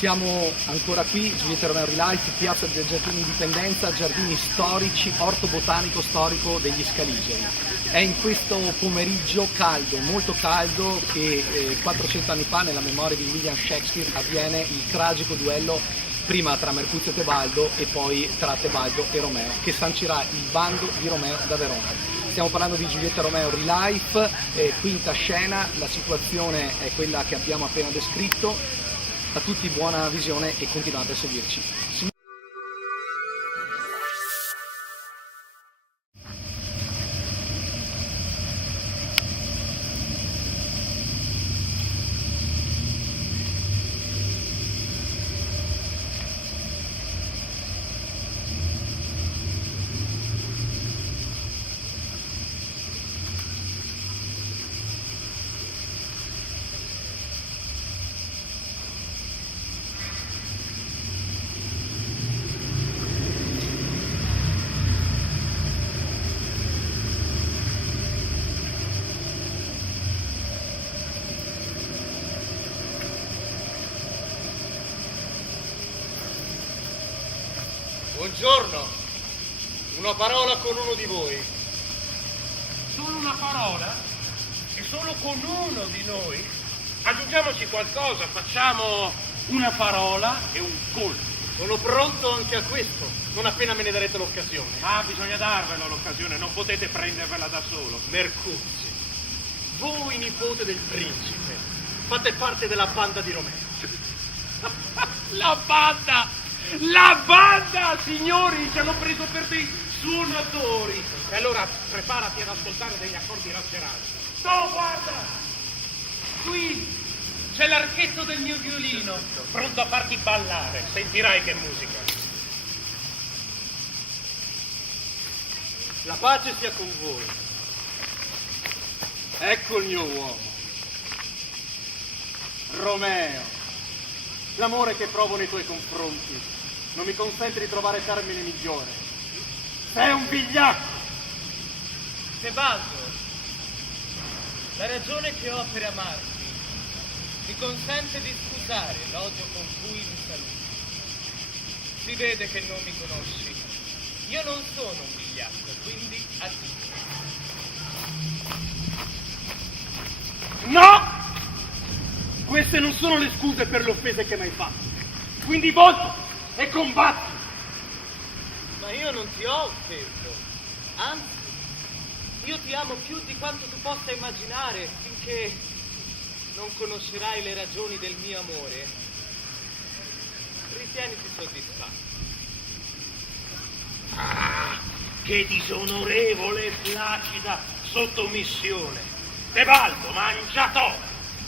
Siamo ancora qui, Giulietta Romeo Relife, piazza del Giardino Indipendenza, giardini storici, orto botanico storico degli Scaligeri. È in questo pomeriggio caldo, molto caldo, che 400 anni fa, nella memoria di William Shakespeare, avviene il tragico duello prima tra Mercuzio e Tebaldo e poi tra Tebaldo e Romeo, che sancirà il bando di Romeo da Verona. Stiamo parlando di Giulietta Romeo Relife, quinta scena, la situazione è quella che abbiamo appena descritto. A tutti buona visione e continuate a seguirci. Buongiorno, una parola con uno di voi. Solo una parola? E solo con uno di noi? Aggiungiamoci qualcosa, facciamo una parola e un colpo. Sono pronto anche a questo, non appena me ne darete l'occasione. Ah, bisogna darvela l'occasione, non potete prendervela da solo. Mercuzio, voi nipote del principe, fate parte della banda di Romeo. La banda! La banda, signori, ci hanno preso per dei suonatori. E allora preparati ad ascoltare degli accordi lacerati. No, guarda! Qui c'è l'archetto del mio violino, pronto a farti ballare. Sentirai che musica. La pace sia con voi. Ecco il mio uomo. Romeo, l'amore che provo nei tuoi confronti non mi consente di trovare termine migliore. Sei un vigliacco! Tebaldo, la ragione che ho per amarti mi consente di scusare l'odio con cui mi saluti. Si vede che non mi conosci. Io non sono un vigliacco, quindi addio. No! Queste non sono le scuse per le offese che mi hai fatto. Quindi volta e combatti! Ma io non ti ho offeso. Anzi, io ti amo più di quanto tu possa immaginare, finché non conoscerai le ragioni del mio amore. Ritieniti soddisfatto. Ah, che disonorevole e placida sottomissione. Tebaldo, mangiato!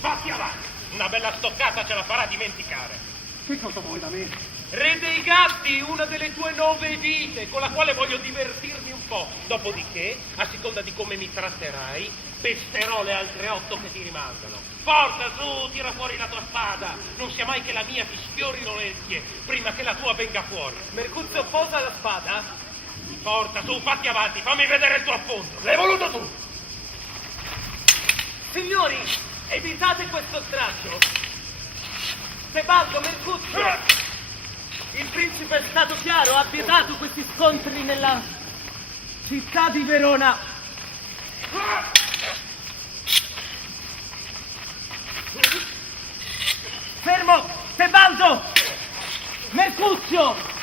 Fatti avanti! Una bella stoccata ce la farà dimenticare. Che cosa vuoi da me? Re dei gatti, una delle tue 9 vite, con la quale voglio divertirmi un po'. Dopodiché, a seconda di come mi tratterai, pesterò le altre 8 che ti rimangono. Forza, su, tira fuori la tua spada. Non sia mai che la mia ti sfiori le orecchie prima che la tua venga fuori. Mercuzio, posa la spada. Forza, su, fatti avanti, fammi vedere il tuo affondo. L'hai voluto tu. Signori, evitate questo straccio. Tebaldo, Mercuzio. Il principe è stato chiaro, ha vietato questi scontri nella città di Verona. Fermo! Tebaldo! Mercuzio!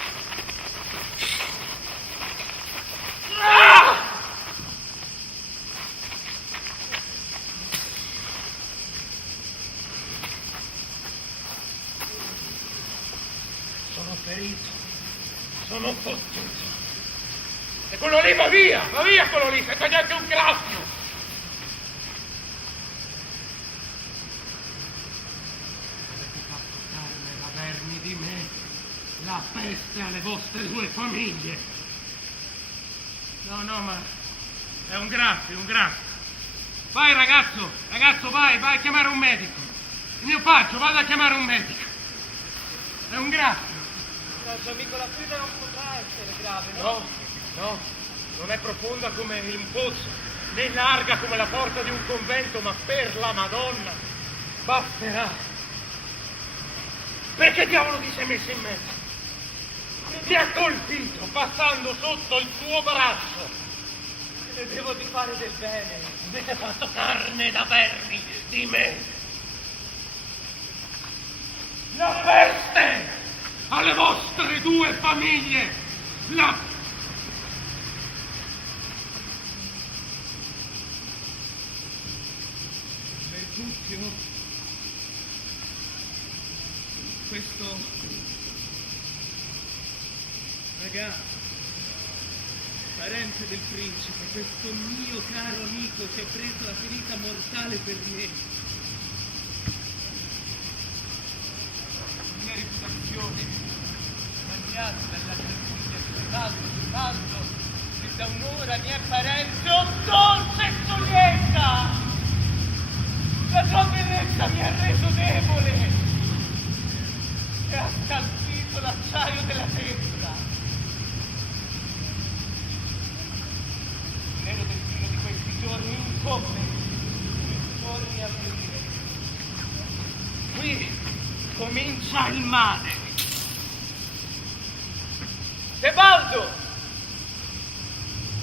Sono ferito, sono fottuto. E quello lì va via quello lì, senza neanche un graffio. Avete fatto carne da vermi di me, la peste alle vostre 2 famiglie. No, ma è un graffio. Vai ragazzo, vai a chiamare un medico. Il mio Paccio, vado a chiamare un medico. È un graffio. Caro amico, la ferita non potrà essere grave, no? No, non è profonda come un pozzo, né larga come la porta di un convento, ma per la Madonna basterà. Perché diavolo ti sei messo in mezzo? Mi ha colpito passando sotto il tuo braccio. Credevo di fare del bene. Avete fatto carne da vermi di me. La peste alle vostre due famiglie. La Mercutio, questo ragazzo, parente del principe, questo mio caro amico che ha preso la ferita mortale per me. La mia reputazione, mangiata dalla cerviglia di caldo, che da un'ora mi è parente, oh dolce Giulietta! La tua bellezza mi ha reso debole e ha scalfito l'acciaio della testa. Il nero destino di questi giorni incombe sui giorni a venire. Qui comincia il male. Tebaldo!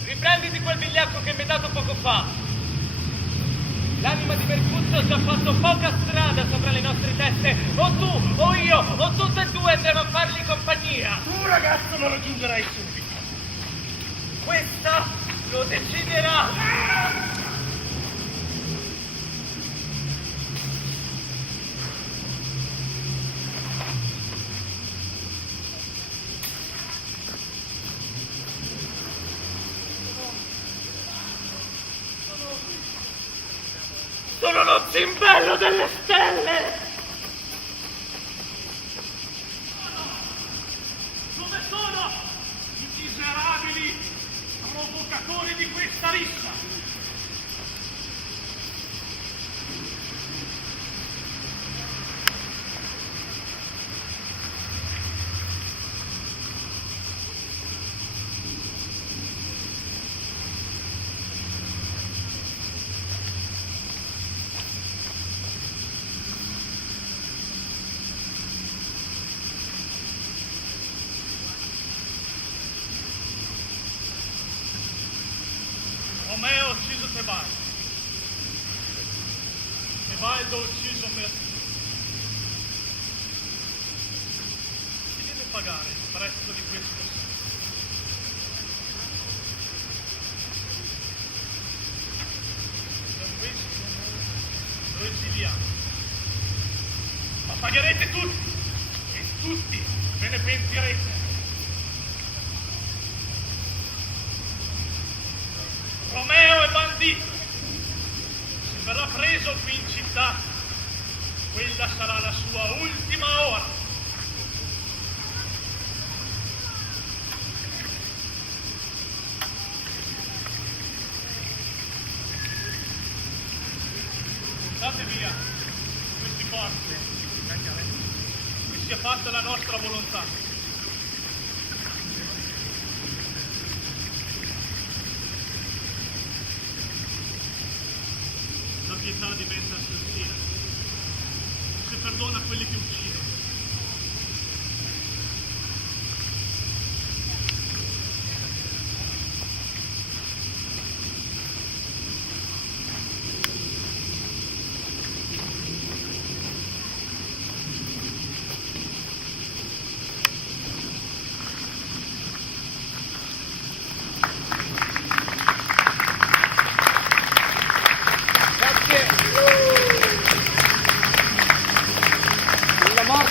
Riprenditi quel bigliacco che mi hai dato poco fa. L'anima di Mercutio ha già fatto poca strada sopra le nostre teste. O tu, o io, o tutte e due andremo a fargli compagnia. tu ragazzo lo raggiungerai subito. Questa lo deciderà. Sono lo zimbello delle stelle! Dove sono i miserabili provocatori di questa rissa? Romeo ha ucciso Tebaldo. Tebaldo ha ucciso Mercutio. Chi deve pagare il prezzo di questo sangue? Per questo lo esiliamo. Ma pagherete tutti, e tutti ve ne pentirete. Romeo è bandito. Se verrà preso qui in città, quella sarà la sua ultima ora. Andate via questi corpi, che sia fatta la nostra volontà. La pietà diventa assassina. Se perdona quelli che uccidono.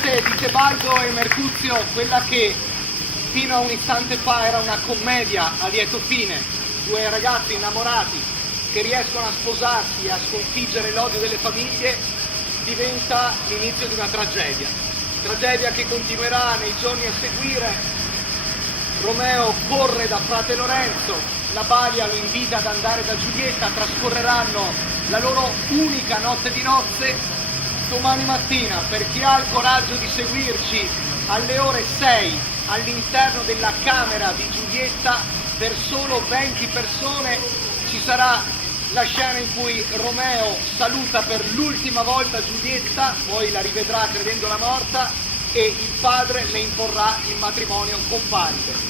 Di Tebaldo e Mercutio, quella che fino a un istante fa era una commedia a lieto fine, due ragazzi innamorati che riescono a sposarsi e a sconfiggere l'odio delle famiglie, diventa l'inizio di una tragedia che continuerà nei giorni a seguire. Romeo corre da frate Lorenzo, la Balia lo invita ad andare da Giulietta, trascorreranno la loro unica notte di nozze. Domani mattina, per chi ha il coraggio di seguirci, alle ore 6 all'interno della camera di Giulietta, per solo 20 persone, ci sarà la scena in cui Romeo saluta per l'ultima volta Giulietta, poi la rivedrà credendola morta, e il padre le imporrà il matrimonio con Paride.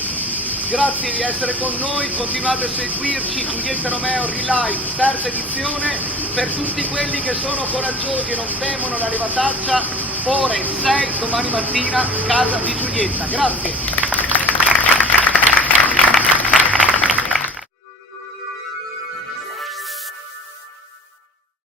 Grazie di essere con noi, continuate a seguirci, Giulietta e Romeo Real Life, terza edizione, per tutti quelli che sono coraggiosi e non temono la rivataccia, ore 6 domani mattina, casa di Giulietta. Grazie.